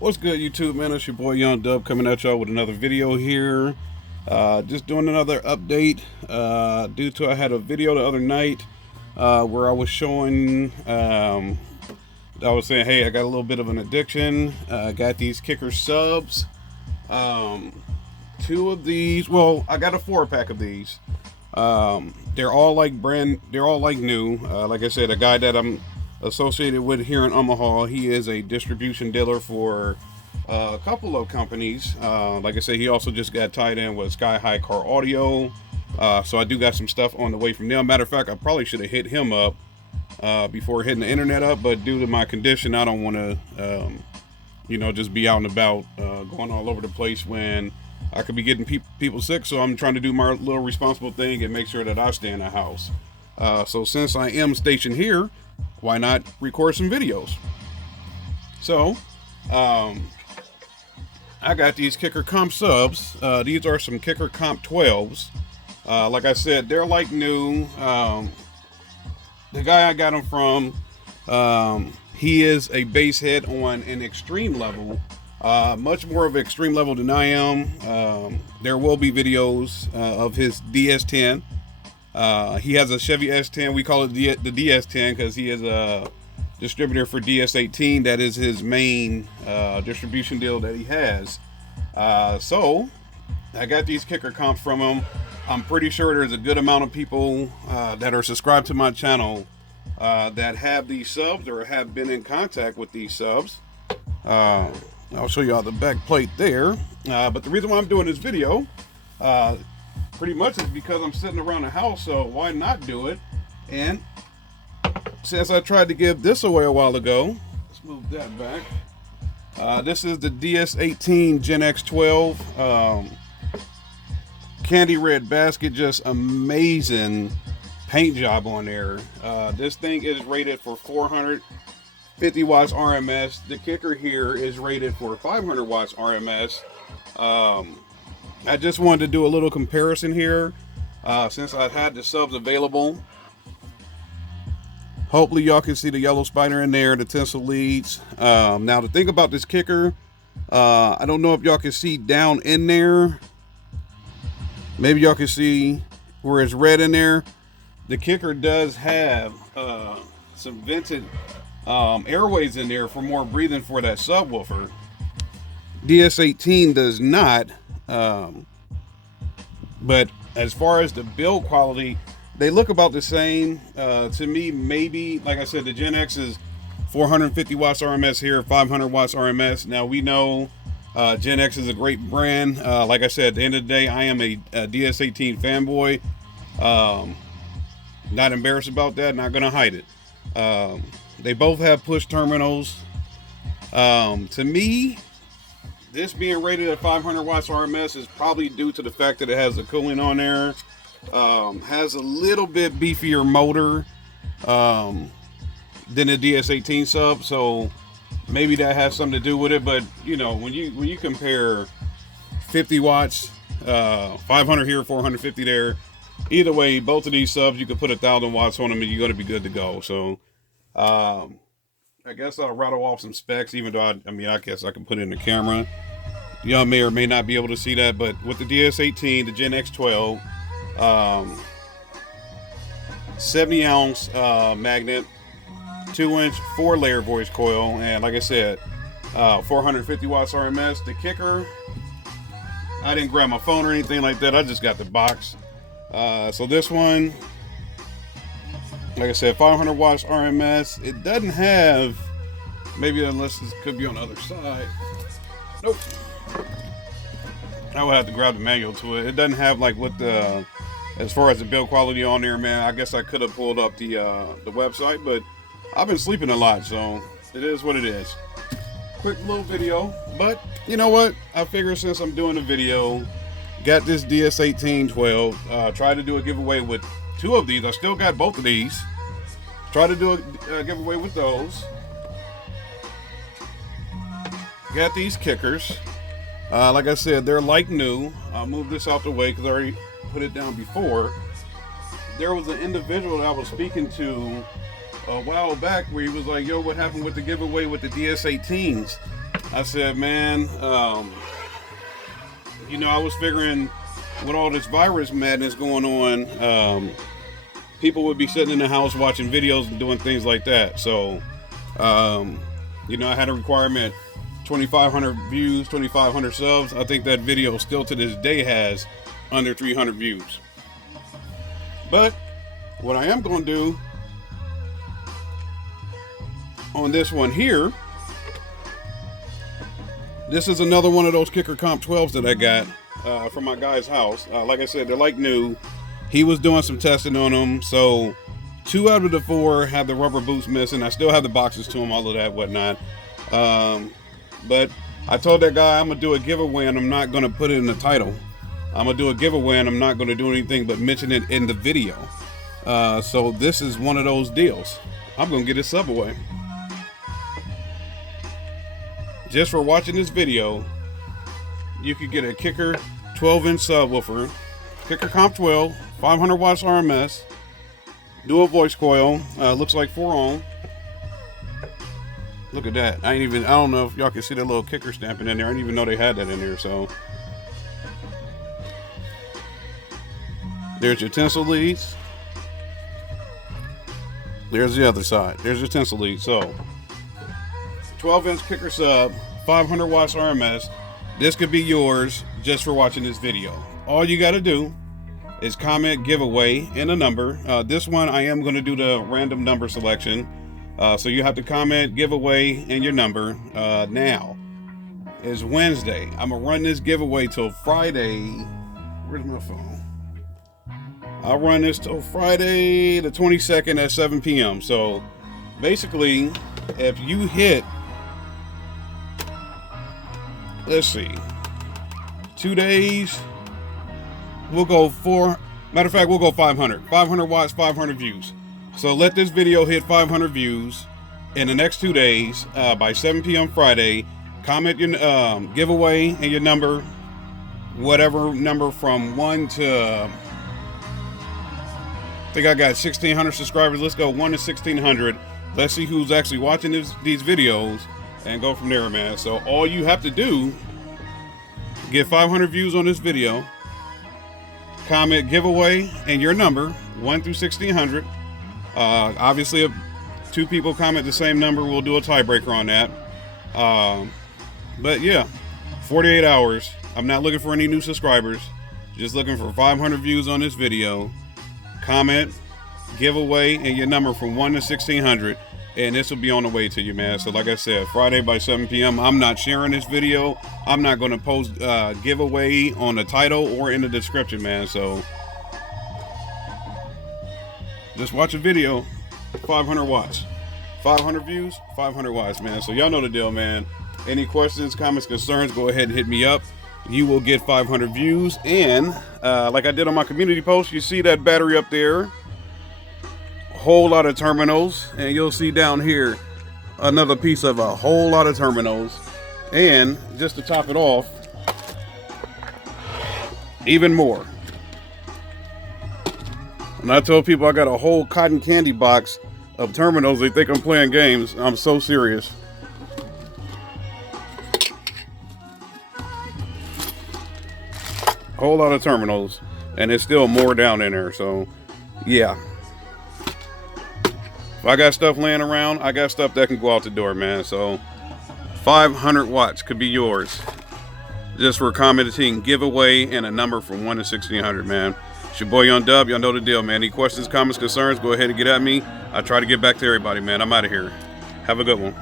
What's good, YouTube, man? It's your boy Young Dub coming at y'all with another video here. Just doing another update due to I had a video the other night where I was showing, I was saying, hey, I got a little bit of an addiction. Got these kicker subs. Two of these, well, I got a 4-pack of these. They're all like new. Like I said, a guy that I'm associated with here in Omaha, he is a distribution dealer for a couple of companies. Like I said, he also just got tied in with Sky High Car Audio. So I do got some stuff on the way from them. Matter of fact, I probably should have hit him up before hitting the internet up, but due to my condition, I don't want to, just be out and about, going all over the place when I could be getting people sick. So I'm trying to do my little responsible thing and make sure that I stay in the house. So since I am stationed here, why not record some videos? So, I got these Kicker Comp subs. These are some Kicker Comp 12s. Like I said, they're like new. The guy I got them from, he is a base head on an extreme level. Much more of an extreme level than I am. There will be videos of his DS10. He has a Chevy S10. We call it the DS10 because he is a distributor for DS18. That is his main distribution deal that he has. So I got these Kicker Comps from him. I'm pretty sure there's a good amount of people that are subscribed to my channel that have these subs or have been in contact with these subs. I'll show you all the back plate there. But the reason why I'm doing this video pretty much is because I'm sitting around the house, so why not do it? And since I tried to give this away a while ago, let's move that back. This is the DS18 Gen X 12 candy red basket, just amazing paint job on there. This thing is rated for 450 watts RMS. The kicker here is rated for 500 watts RMS. I just wanted to do a little comparison here since I had the subs available. Hopefully y'all can see the yellow spider in there, the tinsel leads. Now the thing about this kicker, I don't know if y'all can see down in there. Maybe y'all can see where it's red in there. The kicker does have some vented airways in there for more breathing for that subwoofer. DS18 does not. But as far as the build quality, they look about the same. To me, maybe, like I said, the Gen X is 450 watts RMS here, 500 watts RMS. Now we know Gen X is a great brand. Like I said, at the end of the day, I am a DS18 fanboy. Not embarrassed about that, not gonna hide it. They both have push terminals. To me, this being rated at 500 watts RMS is probably due to the fact that it has a cooling on there. Has a little bit beefier motor than the DS18 sub, so maybe that has something to do with it. But you know, when you compare 50 watts, 500 here, 450 there, either way, both of these subs you could put 1,000 watts on them and you're going to be good to go. So I guess I'll rattle off some specs, even though I guess I can put it in the camera. Y'all may or may not be able to see that, but with the DS18, the Gen X 12, 70 ounce magnet, 2-inch 4-layer voice coil, and like I said, 450 watts RMS. The kicker, I didn't grab my phone or anything like that. I just got the box. So this one, like I said, 500 watts RMS. It doesn't have, maybe unless this could be on the other side. Nope. I would have to grab the manual to it. It doesn't have like what the, as far as the build quality on there, man. I guess I could have pulled up the website, but I've been sleeping a lot, so it is what it is. Quick little video, but you know what? I figure since I'm doing a video, got this DS18 12, tried to do a giveaway with 2 of these. I still got both of these. Try to do a giveaway with those. Got these kickers. Like I said, they're like new. I'll move this out the way because I already put it down before. There was an individual that I was speaking to a while back where he was like, yo, what happened with the giveaway with the DS18s? I said, man, you know, I was figuring with all this virus madness going on, people would be sitting in the house watching videos and doing things like that. So, you know, I had a requirement 2,500 views, 2,500 subs. I think that video still to this day has under 300 views. But what I am going to do on this one here, this is another one of those Kicker Comp 12s that I got from my guy's house. Like I said, they're like new. He was doing some testing on them, so 2 out of the 4 have the rubber boots missing. I still have the boxes to them, all of that, whatnot. But I told that guy I'm gonna do a giveaway and I'm not gonna put it in the title. I'm gonna do a giveaway and I'm not gonna do anything but mention it in the video. So this is one of those deals. I'm gonna get a sub away. Just for watching this video, you could get a Kicker 12-inch subwoofer, Kicker Comp 12, 500 watts RMS, dual voice coil, looks like 4 ohm. Look at that. I don't know if y'all can see that little kicker stamping in there. I didn't even know they had that in there. So there's your tinsel leads. There's the other side. There's your tinsel lead. So 12-inch Kicker sub, 500 watts RMS. This could be yours just for watching this video. All you got to do is comment giveaway and a number. This one I am going to do the random number selection. So you have to comment giveaway and your number. Now is Wednesday. I'm gonna run this giveaway till Friday. Where's my phone? I'll run this till Friday the 22nd at 7 p.m. So basically, if you hit, let's see, 2 days, we'll go 4. Matter of fact, we'll go 500. 500 watts, 500 views. So let this video hit 500 views in the next 2 days by 7 p.m. Friday. Comment your giveaway and your number, whatever number from 1 to, I think I got 1,600 subscribers. Let's go 1 to 1,600. Let's see who's actually watching these videos and go from there, man. So all you have to do, get 500 views on this video, comment giveaway and your number, 1 through 1,600. Obviously, if 2 people comment the same number, we'll do a tiebreaker on that. But yeah, 48 hours. I'm not looking for any new subscribers. Just looking for 500 views on this video. Comment, giveaway, and your number from 1 to 1,600. And this will be on the way to you, man. So like I said, Friday by 7 p.m. I'm not sharing this video. I'm not going to post giveaway on the title or in the description, man. So just watch a video, 500 watts. 500 views, 500 watts, man. So y'all know the deal, man. Any questions, comments, concerns, go ahead and hit me up. You will get 500 views. And like I did on my community post, you see that battery up there. A whole lot of terminals. And you'll see down here another piece of a whole lot of terminals. And just to top it off, even more. And I tell people I got a whole cotton candy box of terminals. They think I'm playing games. I'm so serious. A whole lot of terminals. And there's still more down in there. So, yeah. If I got stuff laying around, I got stuff that can go out the door, man. So, 500 watts could be yours. Just for commenting giveaway and a number from 1 to 1,600, man. It's your boy Young Dub. Y'all know the deal, man. Any questions, comments, concerns, go ahead and get at me. I try to get back to everybody, man. I'm out of here. Have a good one.